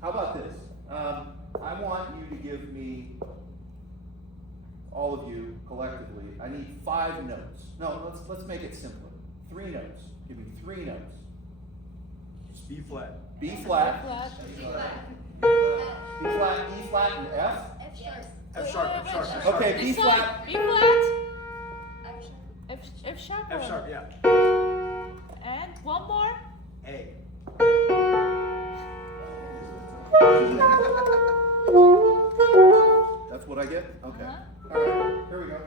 How about this? I want you to give me, all of you collectively, I need 5 notes. No, let's make it simpler. 3 notes. Give me 3 notes. Just B flat. B flat. C flat. B flat, E flat, and F. F sharp. F sharp. F sharp. Okay, B flat. B flat. F sharp. F sharp. F sharp. Yeah. And one more. A. That's what I get? Okay. Uh-huh. All right, here we go.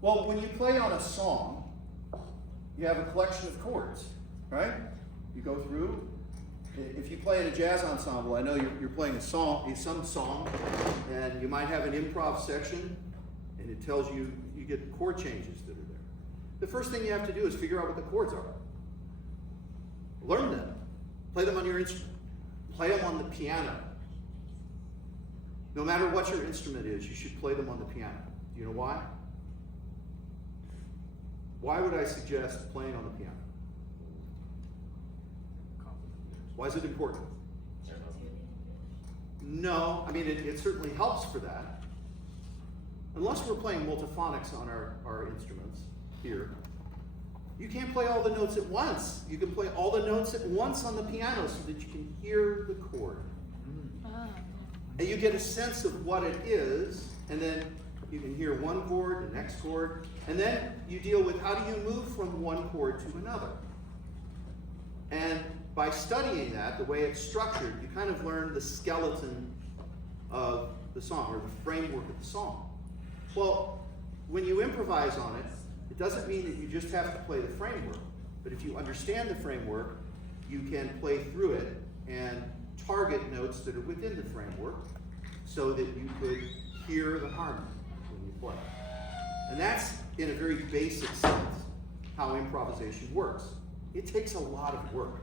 Well, when you play on a song, you have a collection of chords, right? You go through. If you play in a jazz ensemble, I know you're playing some song, and you might have an improv section, and it tells you get chord changes that are there. The first thing you have to do is figure out what the chords are. Learn them. Play them on your instrument. Play them on the piano. No matter what your instrument is, you should play them on the piano. Do you know why? Why would I suggest playing on the piano? Why is it important? No, I mean, it certainly helps for that. Unless we're playing multiphonics on our instruments here, you can't play all the notes at once. You can play all the notes at once on the piano so that you can hear the chord. And you get a sense of what it is, and then you can hear one chord, the next chord, and then you deal with how do you move from one chord to another. And by studying that, the way it's structured, you kind of learn the skeleton of the song, or the framework of the song. Well, when you improvise on it, it doesn't mean that you just have to play the framework, but if you understand the framework, you can play through it and target notes that are within the framework so that you could hear the harmony when you play. And that's, in a very basic sense, how improvisation works. It takes a lot of work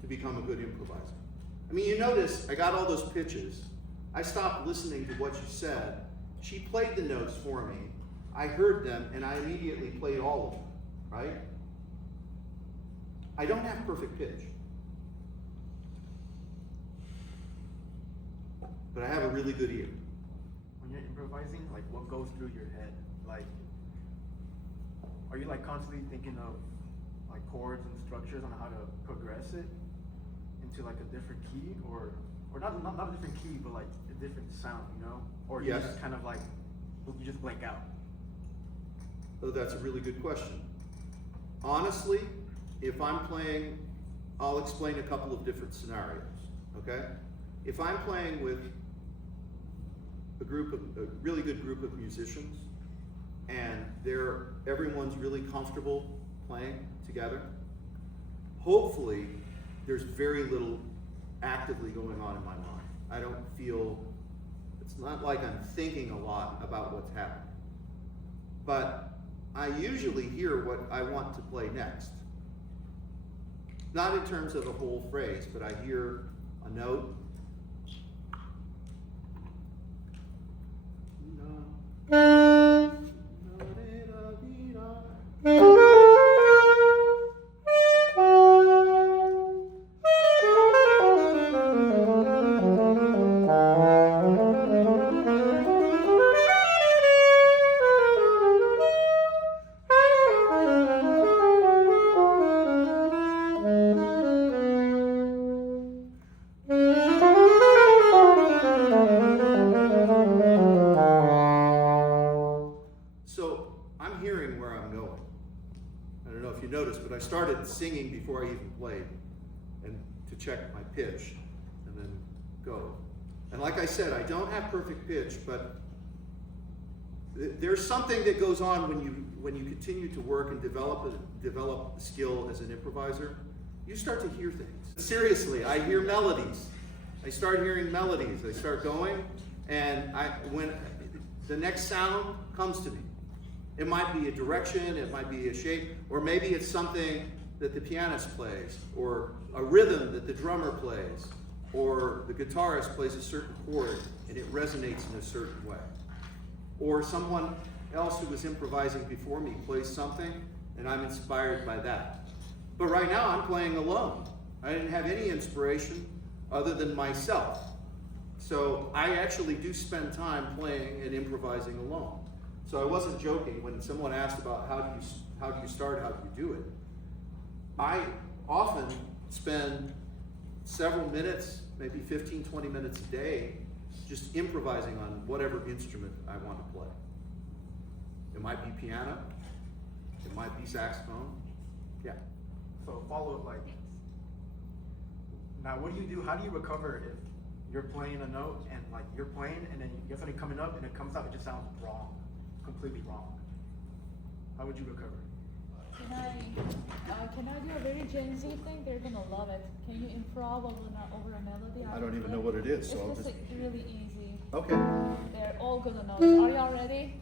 to become a good improviser. I mean, you notice I got all those pitches. I stopped listening to what you said she played the notes for me. I heard them and I immediately played all of them, right? I don't have perfect pitch. But I have a really good ear. When you're improvising, like what goes through your head? Like, are you like constantly thinking of like chords and structures on how to progress it into like a different key, or not a different key, but like a different sound, you know? Or you Yes. just kind of like you just blank out. Oh, that's a really good question. Honestly, if I'm playing, I'll explain a couple of different scenarios, okay? If I'm playing with a really good group of musicians, and everyone's really comfortable playing together, hopefully there's very little actively going on in my mind. I don't feel, it's not like I'm thinking a lot about what's happening. But I usually hear what I want to play next. Not in terms of a whole phrase, but I hear a note. So I'm hearing where I'm going. I don't know if you noticed, but I started singing before I even played, and to check my pitch, and then go. And like I said, I don't have perfect pitch, but there's something that goes on when you continue to work and develop skill as an improviser. You start to hear things. Seriously, I hear melodies. I start hearing melodies. I start going, and when the next sound comes to me. It might be a direction, it might be a shape, or maybe it's something that the pianist plays, or a rhythm that the drummer plays, or the guitarist plays a certain chord and it resonates in a certain way. Or someone else who was improvising before me plays something and I'm inspired by that. But right now I'm playing alone. I didn't have any inspiration other than myself. So I actually do spend time playing and improvising alone. So I wasn't joking when someone asked about how do you start, how do you do it. I often spend several minutes, maybe 15, 20 minutes a day, just improvising on whatever instrument I want to play. It might be piano, it might be saxophone, yeah. So follow it like, now what do you do? How do you recover if you're playing a note and like you're playing and then you get something coming up and it comes out, it just sounds wrong, completely wrong? How would you recover? Can I do a very Gen Z thing? They're gonna love it. Can you improv over a melody? I don't even know what it is, so I'll It's just... really easy. Okay. They're all gonna know it. Are y'all ready?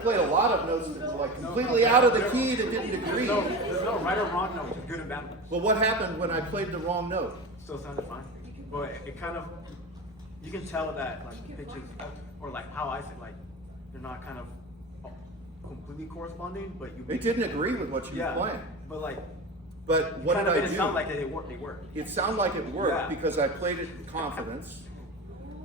played a lot of notes that were like completely out of the key that didn't agree. There's no right or wrong note, just good and bad notes. Well, what happened when I played the wrong note? Still sounded fine. But it kind of, you can tell that like pitches, or like how I said, like they're not kind of completely corresponding, but you. They didn't agree with what you were playing. But like. But what kind did of I made do? it sound like they worked. It sounded like it worked Yeah. because I played it in confidence.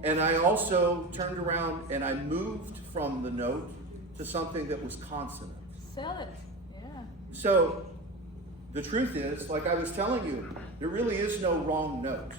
And I also turned around and I moved from the note to something that was consonant. Sell it, yeah. So the truth is, like I was telling you, there really is no wrong note.